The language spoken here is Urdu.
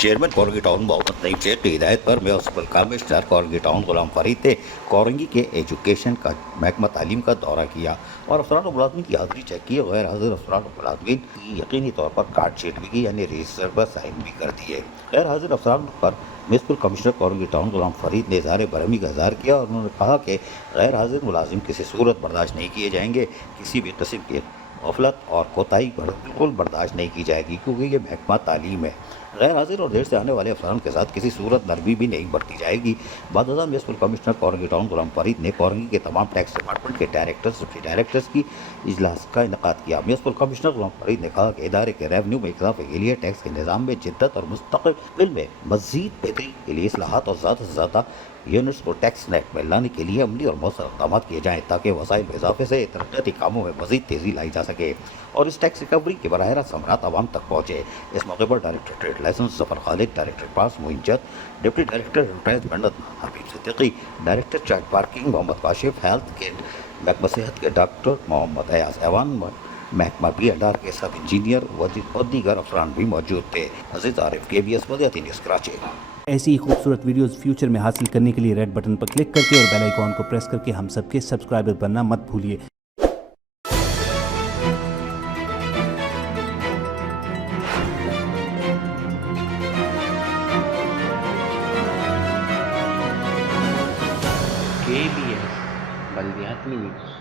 چیئرمین کورنگی ٹاؤن محمد نعیم شیخ کی ہدایت پر municipal commissioner Korangi town Ghulam Farid نے کورنگی کے ایجوکیشن کا محکمہ تعلیم کا دورہ کیا اور افسران و ملازمین کی حاضری چیک کی. غیر حاضر افسران و ملازمین کی یقینی طور پر کارڈ شیٹ بھی کی یعنی رجسٹر پر سائن بھی کر دیے. غیر حاضر افسران پر municipal commissioner Korangi town Ghulam Farid نے اظہار برہمی کا اظہار کیا اور انہوں نے کہا کہ غیر حاضر ملازم کسی صورت برداشت نہیں کیے جائیں گے. کسی بھی قسم کی غفلت اور کوتاہی بالکل برداشت نہیں کی جائے گی کیونکہ یہ محکمہ تعلیم ہے. غیر حاضر اور دیر سے آنے والے افسران کے ساتھ کسی صورت نرمی بھی نہیں برتی جائے گی. بعد ازاں municipal commissioner Korangi town Ghulam Farid نے کورنگی کے تمام ٹیکس ڈپارٹمنٹ کے ڈائریکٹرز ڈپٹی ڈائریکٹرز کی اجلاس کا انعقاد کیا. میونسپل کمشنر غلام فرید نے کہا کہ ادارے کے ریونیو میں اضافے کے لیے ٹیکس کے نظام میں جدت اور مستقبل میں مزید بہتری کے لیے اصلاحات اور زیادہ سے زیادہ یونٹس کو ٹیکس نیٹ میں لانے کے لیے عملی اور مؤثر اقدامات کیے جائیں تاکہ وسائل میں اضافے سے ترقیاتی کاموں میں مزید تیزی لائی جا سکے اور اس ٹیکس ریکوری کے براہ راست ثمرات عوام تک پہنچے. اس موقع پر ڈائریکٹر ٹریڈ لائسنس ظفر خالد، ڈائریکٹر پاس معین چند، ڈپٹی ڈائریکٹر ایڈورٹائز منت حبیب صدیقی، ڈائریکٹر چائلڈ پارکنگ محمد کاشف، ہیلتھ کے محکمہ صحت کے ڈاکٹر محمد ایاز ایوان، محکمہ بی اینڈ آر کے سب انجینئر اور دیگر افسران بھی موجود تھے. عزیز عارف، KBS مدیاتی نیوز کراچی. ایسی ہی خوبصورت ویڈیوز فیوچر میں حاصل کرنے کے لیے ریڈ بٹن پر کلک کر کے اور بیل آئیکن کو پریس کر کے ہم سب کے سبسکرائبر بننا مت بھولیے. KBS بلدیاتی نیوز.